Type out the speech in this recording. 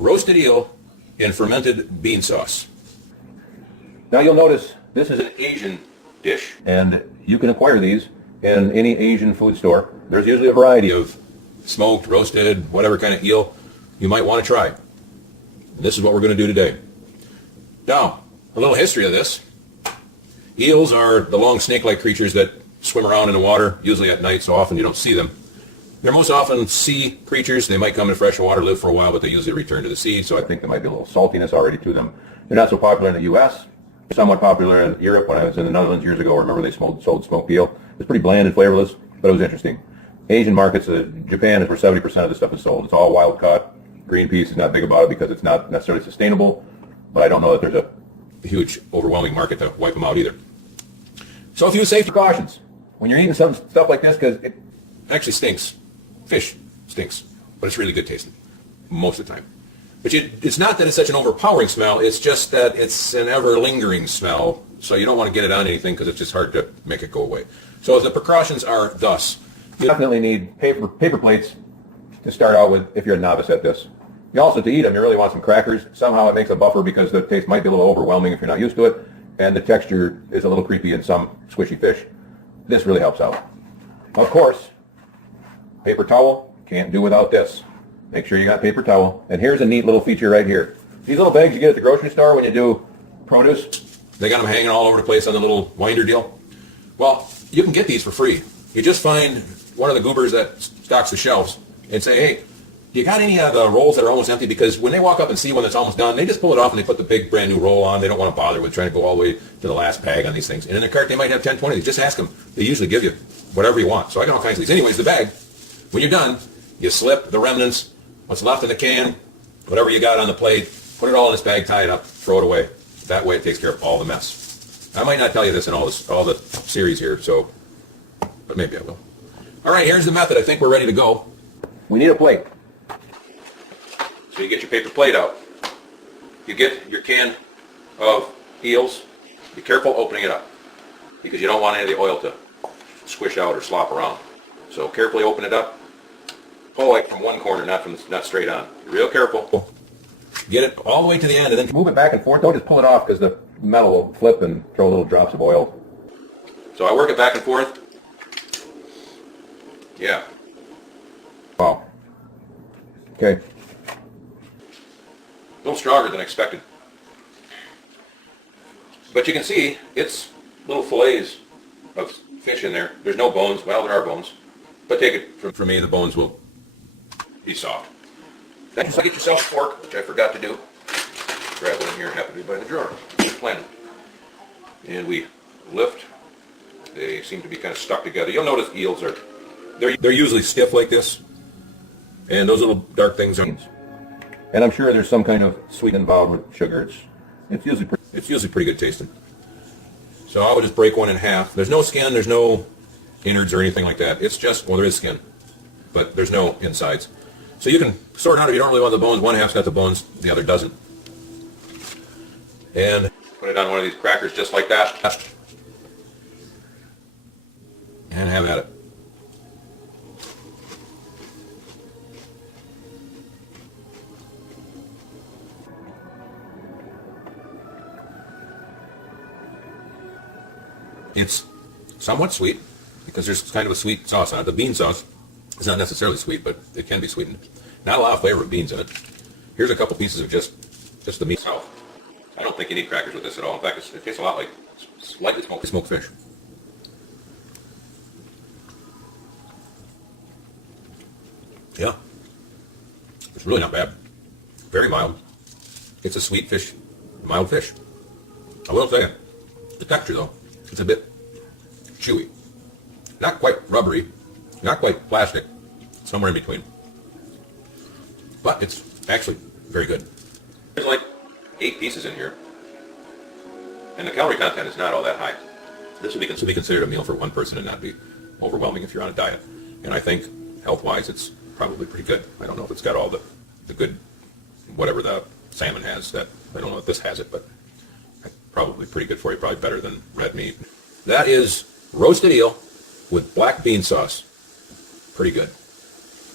roasted eel in fermented bean sauce. Now you'll notice this is an Asian dish, and you can acquire these in any Asian food store. There's usually a variety of Smoked, roasted, whatever kind of eel you might want to try. This is what we're going to do today. Now, a little history of this. Eels are the long snake-like creatures that swim around in the water, usually at night, so often you don't see them. They're most often sea creatures. They might come into fresh water, live for a while, but they usually return to the sea, so I think there might be a little saltiness already to them. They're not so popular in the U.S., somewhat popular in Europe. When I was in the Netherlands years ago, I remember they sold smoked eel. It's pretty bland and flavorless, but it was interesting. Asian markets, Japan is where 70% of this stuff is sold. It's all wild caught. Greenpeace is not big about it because it's not necessarily sustainable, but I don't know that there's a huge, overwhelming market to wipe them out either. So a few safety precautions when you're eating some stuff like this, because it actually stinks. Fish stinks, but it's really good tasting most of the time. But it's not that it's such an overpowering smell, it's just that it's an ever-lingering smell, so you don't want to get it on anything because it's just hard to make it go away. So the precautions are thus. You definitely need paper plates to start out with if you're a novice at this. You also, to eat them, you really want some crackers. Somehow it makes a buffer because the taste might be a little overwhelming if you're not used to it, and the texture is a little creepy in some squishy fish. This really helps out. Of course, paper towel, can't do without this. Make sure you got paper towel. And here's a neat little feature right here. These little bags you get at the grocery store when you do produce, they got them hanging all over the place on the little winder deal. Well, you can get these for free. You just find one of the goobers that stocks the shelves and say, hey, you got any of the rolls that are almost empty? Because when they walk up and see one that's almost done, they just pull it off and they put the big brand new roll on. They don't want to bother with trying to go all the way to the last peg on these things. And in their cart, they might have 10, 20. Just ask them. They usually give you whatever you want. So I got all kinds of these. Anyways, the bag, when you're done, you slip the remnants, what's left in the can, whatever you got on the plate, put it all in this bag, tie it up, throw it away. That way it takes care of all the mess. I might not tell you this in all the series here, but maybe I will. All right, here's the method. I think we're ready to go. We need a plate. So you get your paper plate out. You get your can of eels. Be careful opening it up because you don't want any of the oil to squish out or slop around. So carefully open it up. Pull like from one corner, not straight on. Real careful. Get it all the way to the end and then move it back and forth. Don't just pull it off because the metal will flip and throw little drops of oil. So I work it back and forth. Yeah. Wow. Okay. A little stronger than expected. But you can see it's little fillets of fish in there. There's no bones. Well, there are bones. But take it from me, the bones will be soft. Then you get yourself a fork, which I forgot to do. Grab one in here and have to be by the drawer. Planning. And we lift. They seem to be kind of stuck together. You'll notice eels are, they're usually stiff like this. And those little dark things are... And I'm sure there's some kind of sweet involved with sugar. It's usually pretty good tasting. So I would just break one in half. There's no skin, there's no innards or anything like that. It's just, well, there is skin, but there's no insides. So you can sort out if you don't really want the bones. One half's got the bones, the other doesn't. And put it on one of these crackers just like that. And have at it. It's somewhat sweet because there's kind of a sweet sauce on it. The bean sauce is not necessarily sweet, but it can be sweetened. Not a lot of flavor of beans in it. Here's a couple pieces of just the meat itself. I don't think you need crackers with this at all. In fact, it tastes a lot like slightly smoked fish. Yeah. It's really not bad. Very mild. It's a sweet fish, mild fish. I will say, the texture though, it's a bit chewy. Not quite rubbery, not quite plastic, somewhere in between. But it's actually very good. There's like 8 pieces in here, and the calorie content is not all that high. This would be considered a meal for one person and not be overwhelming if you're on a diet. And I think, health-wise, it's probably pretty good. I don't know if it's got all the good, whatever the salmon has. That I don't know if this has it, but probably pretty good for you, probably better than red meat. That is roasted eel with black bean sauce. Pretty good.